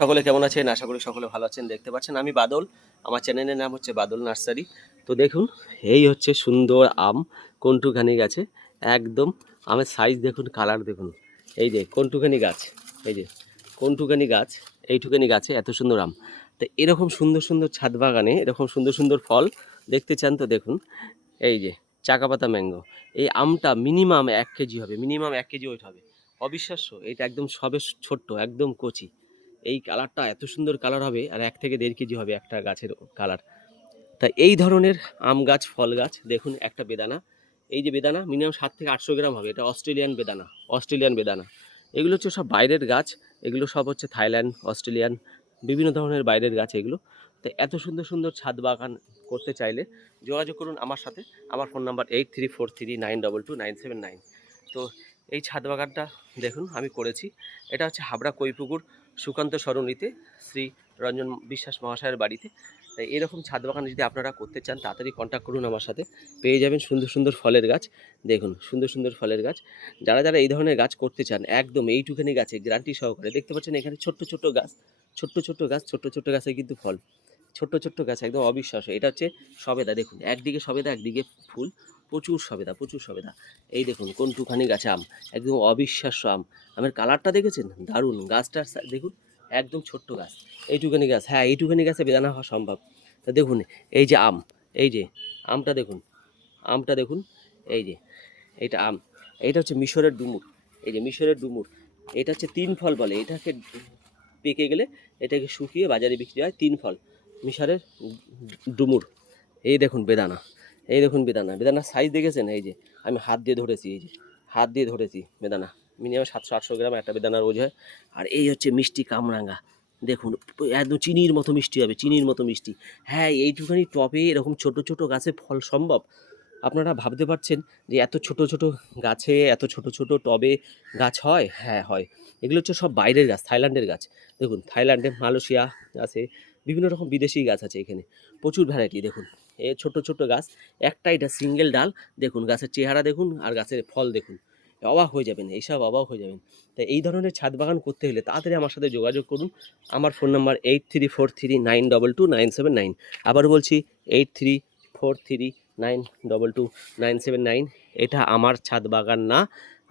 সকলে কেমন আছেন? আশা করি সকলে ভালো আছেন। দেখতে পাচ্ছেন আমি বাদল। আমার চ্যানেলের নাম হচ্ছে বাদল নার্সারি। তো দেখুন, এই হচ্ছে সুন্দর আম, কন্টুখানি গাছে। একদম আমের সাইজ দেখুন, কালার দেখুন। এই যে কন্টুখানি গাছ, এই যে কন্টুখানি গাছ, এইটুখানি গাছে এত সুন্দর আম। তো এরকম সুন্দর সুন্দর ছাদ বাগানে এরকম সুন্দর সুন্দর ফল দেখতে চান তো দেখুন, এই যে চাকাপাতা ম্যাঙ্গো। এই আমটা মিনিমাম 1 কেজি হবে, মিনিমাম 1 কেজি ওয়েট হবে। অবিশ্বাস্য, এটা একদম সবে ছোট্ট, একদম কচি। এই কালারটা এত সুন্দর কালার হবে, আর 1 থেকে 1.5 কেজি হবে একটা গাছের কালার। তা এই ধরনের আম গাছ, ফল গাছ দেখুন, একটা বেদানা, এই যে বেদানা মিনিমাম 7 থেকে 800 গ্রাম হবে। এটা অস্ট্রেলিয়ান বেদানা, অস্ট্রেলিয়ান বেদানা। এগুলো হচ্ছে সব বাইরের গাছ, এগুলো সব হচ্ছে থাইল্যান্ড, অস্ট্রেলিয়ান, বিভিন্ন ধরনের বাইরের গাছ এগুলো। তো এত সুন্দর সুন্দর ছাদ বাগান করতে চাইলে যোগাযোগ করুন আমার সাথে। আমার ফোন নাম্বার 83433922 979। তো এই ছাদ বাগানটা দেখুন আমি করেছি। এটা হচ্ছে হাবড়া কৈপুকুর সুকান্ত সরণিতে শ্রী রঞ্জন বিশ্বাস মহাশয়ের বাড়িতে। তাই এরকম ছাদ বাগান যদি আপনারা করতে চান, তাড়াতাড়ি কন্ট্যাক্ট করুন আমার সাথে। পেয়ে যাবেন সুন্দর সুন্দর ফলের গাছ। দেখুন সুন্দর সুন্দর ফলের গাছ। যারা যারা এই ধরনের গাছ করতে চান, একদম এইটুখানি গাছে গ্যারান্টি সহকারে, দেখতে পাচ্ছেন এখানে ছোট্ট ছোট্ট গাছ, ছোট্ট ছোট্ট গাছ, ছোট্ট ছোট্ট গাছে কিন্তু ফল, ছোট্ট ছোট্ট গাছ, একদম অবিশ্বাস্য। এটা হচ্ছে সবেদা, দেখুন একদিকে সবেদা, একদিকে ফুল, প্রচুর সবেদা, প্রচুর সবেদা। এই দেখুন কোনটুখানি গাছে আম, একদম অবিশ্বাস্য আম। আমের কালারটা দেখেছেন, দারুণ। গাছটার দেখুন, একদম ছোট্ট গাছ, এইটুখানি গাছ। হ্যাঁ, এইটুখানি গাছে বেদানা হওয়া সম্ভব। তা দেখুন, এই যে আম, এই যে আমটা দেখুন, আমটা দেখুন, এই যে এইটা আম, এইটা হচ্ছে মিশরের ডুমুর, এই যে মিশরের ডুমুর। এটা হচ্ছে 3 ফল বলে, এটাকে পেকে গেলে এটাকে শুকিয়ে বাজারে বিক্রি হয় 3 ফল, মিশরের ডুমুর। এই দেখুন বেদানা, এই দেখুন বেদানা, বেদানার সাইজ দেখেছেন? এই যে আমি হাত দিয়ে ধরেছি, এই যে হাত দিয়ে ধরেছি বেদানা, মিনিমাম 700-800 গ্রাম একটা বেদানার ওজন হয়। আর এই হচ্ছে মিষ্টি কামরাঙা, দেখুন একদম চিনির মতো মিষ্টি হবে, চিনির মতো মিষ্টি। হ্যাঁ, এইটুখানি টবে এরকম ছোট ছোট গাছে ফল সম্ভব? আপনারা ভাবতে পারছেন যে এত ছোট ছোট গাছে, এত ছোট ছোট টবে গাছ হয়? হ্যাঁ হয়। এগুলো হচ্ছে সব বাইরের গাছ, থাইল্যান্ডের গাছ। দেখুন থাইল্যান্ডে, মালয়েশিয়া আছে, বিভিন্ন রকম বিদেশি গাছ আছে এখানে, প্রচুর ভ্যারাইটি। দেখুন এ ছোট ছোট গাছ, একটা এটা সিঙ্গেল ডাল। দেখুন গাছের চেহারা দেখুন, আর গাছের ফল দেখুন, অবাক হয়ে যাবেন, এইসব অবাক হয়ে যাবেন। তাই এই ধরনের ছাদ বাগান করতে হলে তাড়াতাড়ি আমার সাথে যোগাযোগ করুন। আমার ফোন নাম্বার 8343922979। আবার বলছি, 8343922979। এটা আমার ছাদ বাগান না,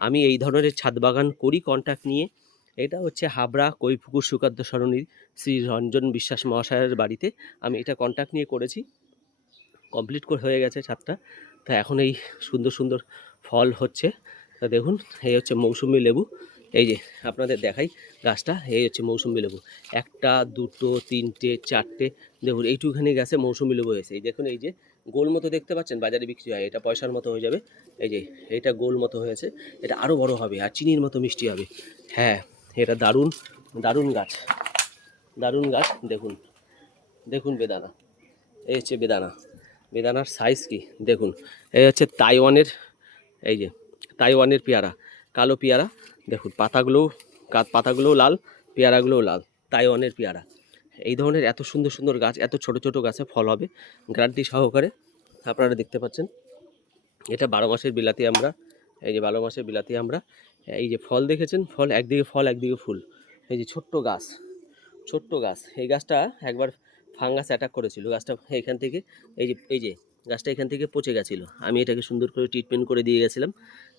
আমি এই ধরনের ছাদ বাগান করি কন্ট্যাক্ট নিয়ে। এটা হচ্ছে হাবড়া কৈপুকুর সুকান্ত সরণির শ্রী রঞ্জন বিশ্বাস মহাশয়ের বাড়িতে আমি এটা কন্ট্যাক্ট নিয়ে করেছি। কমপ্লিট হয়ে গেছে ছাদটা। তা এখন এই সুন্দর সুন্দর ফল হচ্ছে। তা দেখুন, এই হচ্ছে মৌসুমি লেবু, এই যে আপনাদের দেখাই গাছটা, এই হচ্ছে মৌসুমি লেবু। একটা, দুটো, তিনটে, চারটে, দেখুন এইটুখানি গাছে মৌসুমি লেবু হয়েছে। এই দেখুন, এই যে গোল মতো দেখতে পাচ্ছেন, বাজারে বিক্রি হয়, এটা পয়সার মতো হয়ে যাবে। এই যে এটা গোল মতো হয়েছে, এটা আরও বড় হবে আর চিনির মতো মিষ্টি হবে। হ্যাঁ, এটা দারুণ, দারুণ গাছ, দারুণ গাছ। দেখুন, দেখুন বেদানা, এই হচ্ছে বেদানা, বেদানার সাইজ কি দেখুন। এই হচ্ছে তাইওয়ানের, এই যে তাইওয়ানের পেয়ারা, কালো পেয়ারা। দেখুন পাতাগুলোও লাল, পেয়ারাগুলোও লাল, তাইওয়ানের পেয়ারা। এই ধরনের এত সুন্দর সুন্দর গাছ, এত ছোট ছোট গাছে ফল হবে গ্যারান্টি সহকারে। আপনারা দেখতে পাচ্ছেন, এটা 12 মাসের বিলাতি আমরা, এই যে 12 মাসের বিলাতি আমরা। এই যে ফল দেখেছেন, ফল একদিকে, ফল একদিকে ফুল। এই যে ছোট্ট গাছ, ছোট্ট গাছ। এই গাছটা একবার ফাঙ্গাস অ্যাটাক করেছিল, গাছটা এখান থেকে, এই যে গাছটা এখান থেকে পচে গেছিলো, আমি এটাকে সুন্দর করে ট্রিটমেন্ট করে দিয়ে গেছিলাম,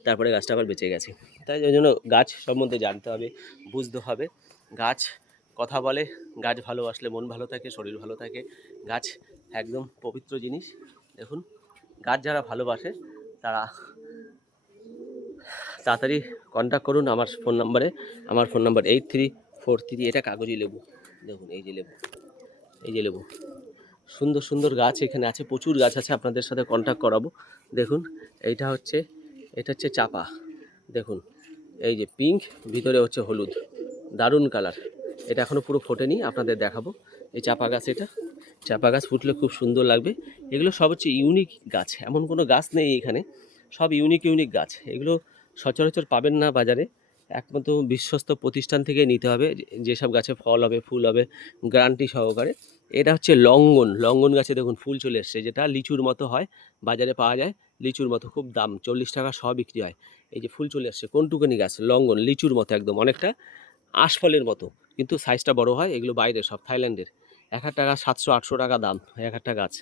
তারপরে গাছটা আবার বেঁচে গেছে। তাই ওই জন্য গাছ সম্বন্ধে জানতে হবে, বুঝতে হবে। গাছ কথা বলে, গাছ ভালোবাসলে মন ভালো থাকে, শরীর ভালো থাকে। গাছ একদম পবিত্র জিনিস। দেখুন, গাছ যারা ভালোবাসে তারা তাড়াতাড়ি কন্ট্যাক্ট করুন আমার ফোন নাম্বারে। আমার ফোন নাম্বার 8343, এটা কাগজি লেবু, দেখুন এই যে লেবু, এই যে লেবু। সুন্দর সুন্দর গাছ এখানে আছে, প্রচুর গাছ আছে, আপনাদের সাথে কন্ট্যাক্ট করাবো। দেখুন এটা হচ্ছে চাপা, দেখুন এই যে পিঙ্ক, ভিতরে হচ্ছে হলুদ, দারুণ কালার। এটা এখনও পুরো ফোটেনি, আপনাদের দেখাবো। এই চাপা গাছ, এটা চাপা গাছ ফুটলে খুব সুন্দর লাগবে। এগুলো সব হচ্ছে ইউনিক গাছ, এমন কোনো গাছ নেই এখানে, সব ইউনিক ইউনিক গাছ। এগুলো সচরাচর পাবেন না বাজারে, একমাত্র বিশ্বস্ত প্রতিষ্ঠান থেকে নিতে হবে, যেসব গাছে ফল হবে, ফুল হবে গ্যারান্টি সহকারে। এটা হচ্ছে লঙ্গন, লঙ্গন গাছে দেখুন ফুল চলে এসছে, যেটা লিচুর মতো হয়, বাজারে পাওয়া যায় লিচুর মতো, খুব দাম, 40 টাকা সহ বিক্রি হয়। এই যে ফুল চলে আসছে, কোনটুকুনি গাছ, লঙ্গন, লিচুর মতো একদম, অনেকটা আশফলের মতো, কিন্তু সাইজটা বড় হয়। এগুলো বাইরের সব থাইল্যান্ডের। এক একটা গাছ 700-800 টাকা দাম এক একটা গাছ।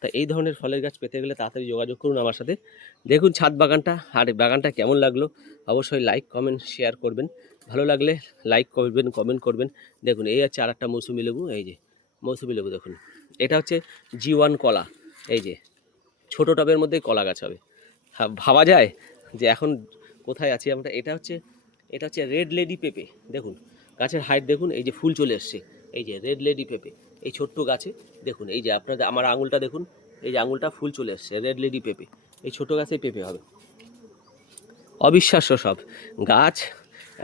তা এই ধরনের ফলের গাছ পেতে গেলে তাড়াতাড়ি যোগাযোগ করুন আমার সাথে। দেখুন ছাদ বাগানটা, আর এই বাগানটা কেমন লাগলো অবশ্যই লাইক কমেন্ট শেয়ার করবেন। ভালো লাগলে লাইক করবেন, কমেন্ট করবেন। দেখুন এই হচ্ছে আরেকটা মৌসুমী লেবু, এই যে মৌসুমী লেবু দেখুন। এটা হচ্ছে জি1 কলা, এই যে ছোট টবের মধ্যেই কলা গাছ হবে। ভাবা যায় যে এখন কোথায় আছি আমরা। এটা হচ্ছে রেড লেডি পেঁপে। দেখুন গাছের হাইট দেখুন, এই যে ফুল চলে এসছে, এই যে রেড লেডি পেঁপে এই ছোট্ট গাছে। দেখুন এই যে আপনাদের আমার আঙুলটা দেখুন, এই যে আঙুলটা ফুল চলে এসছে, রেড লেডি পেঁপে এই ছোট গাছে পেঁপে হবে। অবিশ্বাস্য সব গাছ,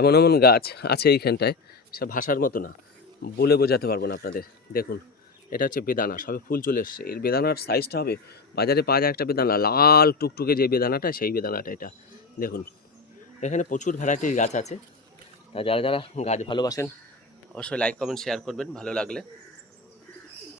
এমন এমন গাছ আছে এইখানটায়, সব ভাষার মতো না, বলে বোঝাতে পারবো না আপনাদের। দেখুন এটা হচ্ছে বেদানা, সবে ফুল চলে এসছে। এর বেদানার সাইজটা হবে, বাজারে পাওয়া যায় একটা বেদানা লাল টুকটুকে যে বেদানাটা, সেই বেদানাটা এটা। দেখুন এখানে প্রচুর ভ্যারাইটির গাছ আছে। যারা যারা গাছ ভালোবাসেন অবশ্যই লাইক কমেন্ট শেয়ার করবেন ভালো লাগলে।